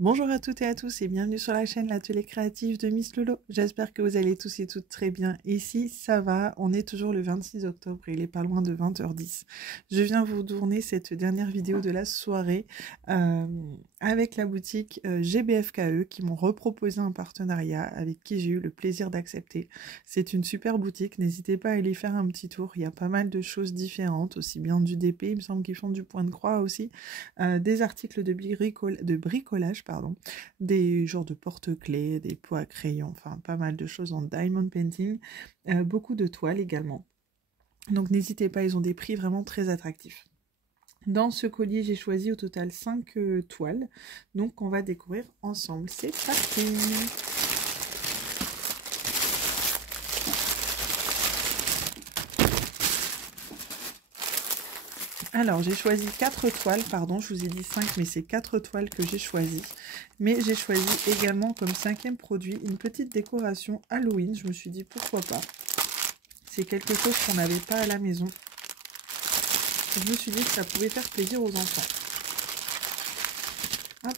Bonjour à toutes et à tous et bienvenue sur la chaîne L'Atelier Créatif de Miss Lolo. J'espère que vous allez tous et toutes très bien. Ici, ça va, on est toujours le 26 octobre et il est pas loin de 20h10. Je viens vous tourner cette dernière vidéo de la soirée avec la boutique GBFKE qui m'ont reproposé un partenariat avec qui j'ai eu le plaisir d'accepter. C'est une super boutique, n'hésitez pas à aller faire un petit tour. Il y a pas mal de choses différentes, aussi bien du DP, il me semble qu'ils font du point de croix aussi, des articles de bricolage, des genres de porte-clés, des pots à crayon, enfin pas mal de choses en diamond painting, beaucoup de toiles également. Donc n'hésitez pas, ils ont des prix vraiment très attractifs. Dans ce collier, j'ai choisi au total 5 toiles, donc on va découvrir ensemble. C'est parti! Alors, j'ai choisi 4 toiles, pardon, je vous ai dit 5, mais c'est 4 toiles que j'ai choisies. Mais j'ai choisi également comme 5e produit une petite décoration Halloween. Je me suis dit pourquoi pas. C'est quelque chose qu'on n'avait pas à la maison. Je me suis dit que ça pouvait faire plaisir aux enfants. Hop.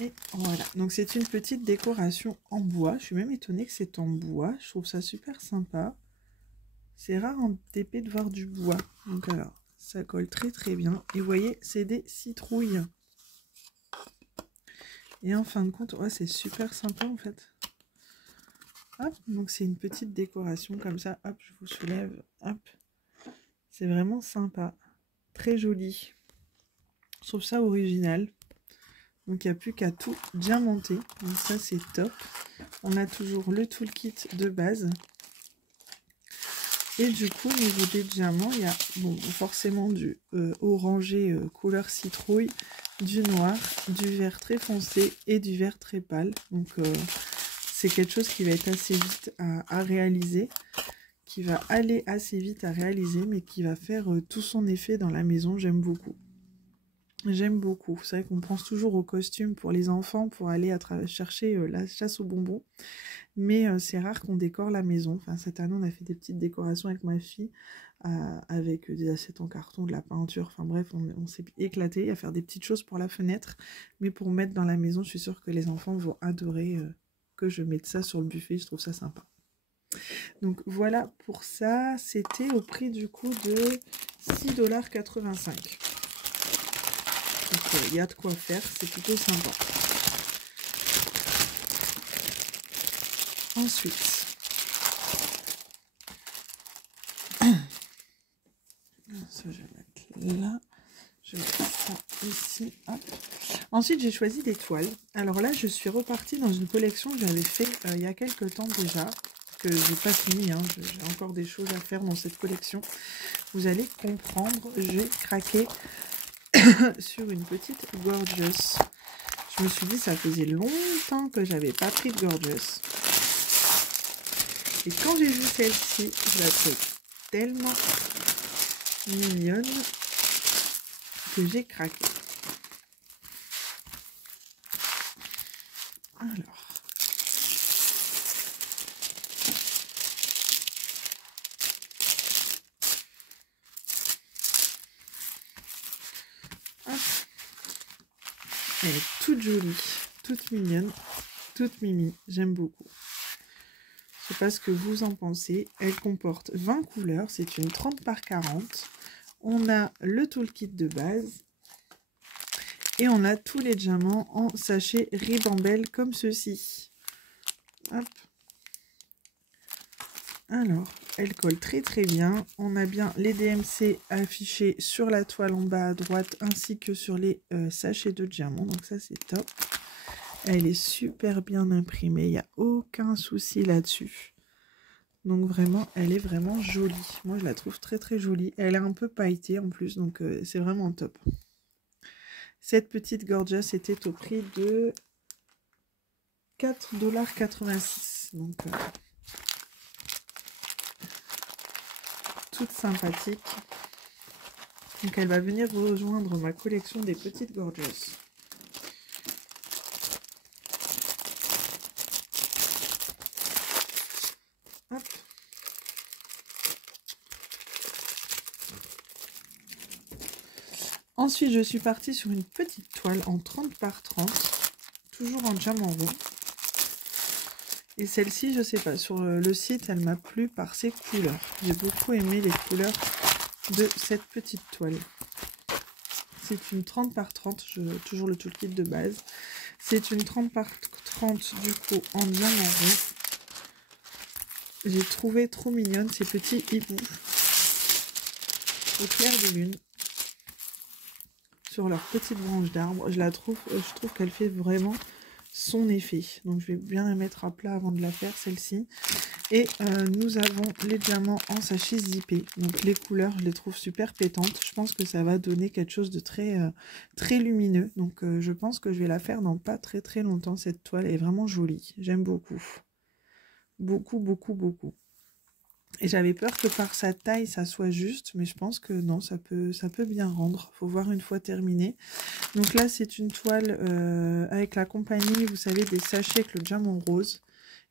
Et voilà, donc c'est une petite décoration en bois. Je suis même étonnée que c'est en bois. Je trouve ça super sympa. C'est rare en TP de voir du bois. Donc alors, ça colle très très bien. Et vous voyez, c'est des citrouilles. Et en fin de compte, ouais, c'est super sympa en fait. Hop, donc c'est une petite décoration comme ça. Hop, je vous soulève. Hop. C'est vraiment sympa. Très joli. Je trouve ça original. Donc il n'y a plus qu'à tout diamanter. Donc ça c'est top. On a toujours le toolkit de base. Et du coup, au niveau des diamants, il y a forcément du orangé couleur citrouille, du noir, du vert très foncé et du vert très pâle. Donc c'est quelque chose qui va être assez vite à réaliser, qui va aller assez vite à réaliser, mais qui va faire tout son effet dans la maison. J'aime beaucoup. J'aime beaucoup. C'est vrai qu'on pense toujours aux costumes pour les enfants, pour aller chercher la chasse aux bonbons. Mais c'est rare qu'on décore la maison. Enfin, cette année, on a fait des petites décorations avec ma fille, avec des assiettes en carton, de la peinture. Enfin bref, on s'est éclaté à faire des petites choses pour la fenêtre. Mais pour mettre dans la maison, je suis sûre que les enfants vont adorer que je mette ça sur le buffet. Je trouve ça sympa. Donc voilà pour ça. C'était au prix du coup de 6,85 $. Donc il y a de quoi faire, c'est plutôt sympa. Ensuite, ça je vais mettre là, je vais mettre ça ici, hop. Ensuite j'ai choisi des toiles. Alors là je suis repartie dans une collection que j'avais fait il y a quelques temps déjà, que j'ai pas fini, hein. J'ai encore des choses à faire dans cette collection. Vous allez comprendre, j'ai craqué sur une petite Gorgeous. Je me suis dit ça faisait longtemps que j'avais pas pris de Gorgeous. Et quand j'ai vu celle-ci, je la trouve tellement mignonne que j'ai craqué. Alors. Hop. Elle est toute jolie, toute mignonne, toute mimi. J'aime beaucoup. Je sais pas ce que vous en pensez. Elle comporte 20 couleurs. C'est une 30 par 40. On a le toolkit de base. Et on a tous les diamants en sachet ribambelle comme ceci. Hop. Alors, elle colle très très bien. On a bien les DMC affichés sur la toile en bas à droite ainsi que sur les sachets de diamants. Donc ça c'est top. Elle est super bien imprimée. Il n'y a aucun souci là-dessus. Donc vraiment, elle est vraiment jolie. Moi je la trouve très très jolie. Elle est un peu pailletée en plus. Donc c'est vraiment top. Cette petite Gorgeous était au prix de 4,86 $. Donc toute sympathique. Donc elle va venir rejoindre ma collection des petites Gorgeous. Hop. Ensuite, je suis partie sur une petite toile en 30 par 30, toujours en diamant rond. Et celle-ci, je sais pas, sur le site, elle m'a plu par ses couleurs. J'ai beaucoup aimé les couleurs de cette petite toile. C'est une 30 par 30, toujours le toolkit de base. C'est une 30 par 30 du coup en diamant rond. J'ai trouvé trop mignonne ces petits hiboux au clair de lune sur leurs petites branches d'arbre. Je trouve qu'elle fait vraiment son effet. Donc je vais bien la mettre à plat avant de la faire celle-ci. Et nous avons les diamants en sachet zippé. Donc les couleurs, je les trouve super pétantes. Je pense que ça va donner quelque chose de très lumineux. Donc je pense que je vais la faire dans pas très longtemps. Cette toile est vraiment jolie. J'aime beaucoup. Beaucoup. Et j'avais peur que par sa taille, ça soit juste. Mais je pense que non, ça peut bien rendre. Faut voir une fois terminé. Donc là, c'est une toile avec la compagnie, vous savez, des sachets avec le diamant rose.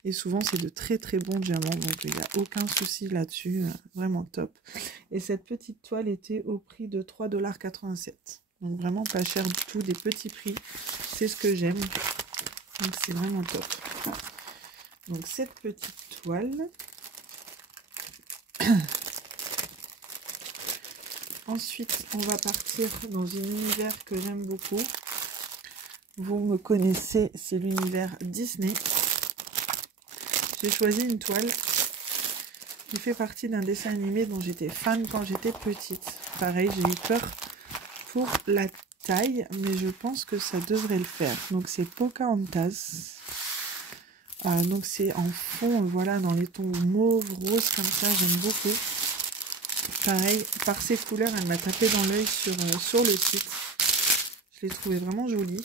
Et souvent, c'est de très bons diamants. Donc, il n'y a aucun souci là-dessus. Vraiment top. Et cette petite toile était au prix de 3,87 $. Donc, vraiment pas cher du tout. Des petits prix. C'est ce que j'aime. Donc, c'est vraiment top. Donc, cette petite toile. Ensuite, on va partir dans un univers que j'aime beaucoup. Vous me connaissez, c'est l'univers Disney. J'ai choisi une toile qui fait partie d'un dessin animé dont j'étais fan quand j'étais petite. Pareil, j'ai eu peur pour la taille, mais je pense que ça devrait le faire. Donc c'est Pocahontas. Donc c'est en fond, voilà, dans les tons mauve, rose, comme ça, j'aime beaucoup. Pareil, par ses couleurs, elle m'a tapé dans l'œil sur le site. Je l'ai trouvée vraiment jolie.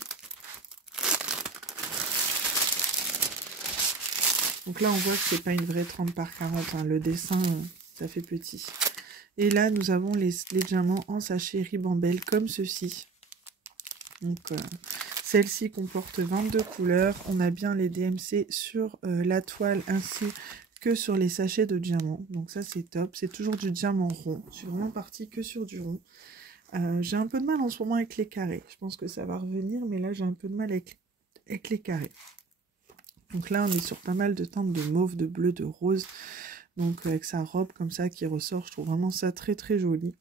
Donc là, on voit que c'est pas une vraie 30 par 40. Hein. Le dessin, ça fait petit. Et là, nous avons les diamants en sachet ribambelle comme ceci. Donc, celle-ci comporte 22 couleurs. On a bien les DMC sur la toile ainsi que sur les sachets de diamants. Donc ça, c'est top. C'est toujours du diamant rond. Je suis vraiment partie que sur du rond. J'ai un peu de mal en ce moment avec les carrés. Je pense que ça va revenir, mais là, j'ai un peu de mal avec les carrés. Donc là, on est sur pas mal de teintes de mauve, de bleu, de rose. Donc avec sa robe comme ça qui ressort, je trouve vraiment ça très joli.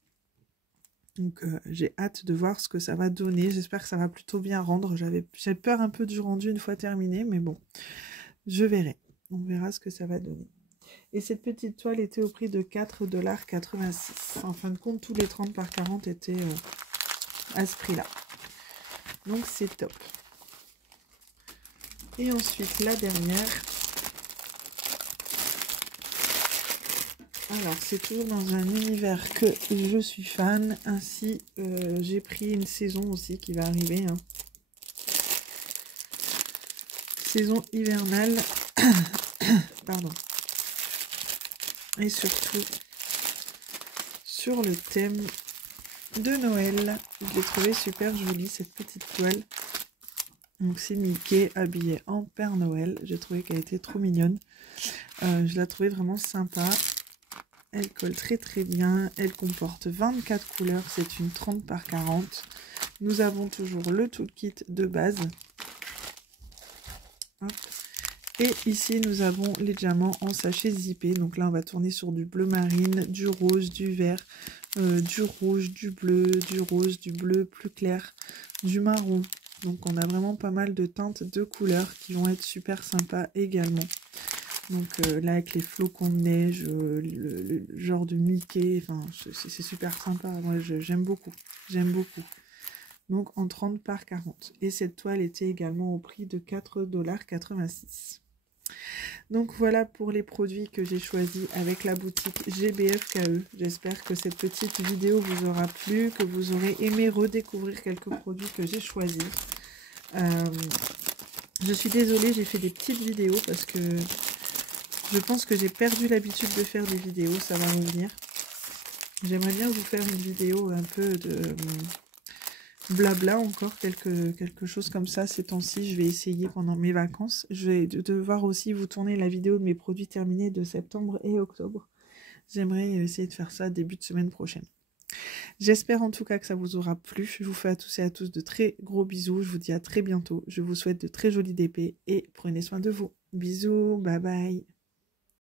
Donc j'ai hâte de voir ce que ça va donner. J'espère que ça va plutôt bien rendre. J'ai peur un peu du rendu une fois terminé, mais bon, je verrai. On verra ce que ça va donner. Et cette petite toile était au prix de 4,86 $. En fin de compte, tous les 30 par 40 étaient à ce prix-là. Donc c'est top. Et ensuite, la dernière. Alors, c'est toujours dans un univers que je suis fan. Ainsi, j'ai pris une saison aussi qui va arriver. Hein. Saison hivernale. Pardon. Et surtout, sur le thème de Noël. Je l'ai trouvé super jolie, cette petite toile. Donc c'est Mickey habillé en Père Noël. J'ai trouvé qu'elle était trop mignonne. Je la trouvais vraiment sympa. Elle colle très bien. Elle comporte 24 couleurs. C'est une 30 par 40. Nous avons toujours le toolkit de base. Hop. Et ici, nous avons les diamants en sachet zippé. Donc là, on va tourner sur du bleu marine, du rose, du vert, du rouge, du rose, du bleu plus clair, du marron. Donc on a vraiment pas mal de teintes de couleurs qui vont être super sympas également. Donc là avec les flocons de neige, le genre de Mickey, enfin c'est super sympa. Moi j'aime beaucoup, Donc en 30 par 40. Et cette toile était également au prix de 4,86 $. Donc voilà pour les produits que j'ai choisis avec la boutique GBFKE. J'espère que cette petite vidéo vous aura plu, que vous aurez aimé redécouvrir quelques produits que j'ai choisis. Je suis désolée, j'ai fait des petites vidéos parce que je pense que j'ai perdu l'habitude de faire des vidéos, ça va revenir. J'aimerais bien vous faire une vidéo un peu de blabla encore, quelque chose comme ça ces temps-ci. Je vais essayer pendant mes vacances. Je vais devoir aussi vous tourner la vidéo de mes produits terminés de septembre et octobre. J'aimerais essayer de faire ça début de semaine prochaine. J'espère en tout cas que ça vous aura plu. Je vous fais à tous et à tous de très gros bisous. Je vous dis à très bientôt. Je vous souhaite de très jolies DP et prenez soin de vous. Bisous, bye bye.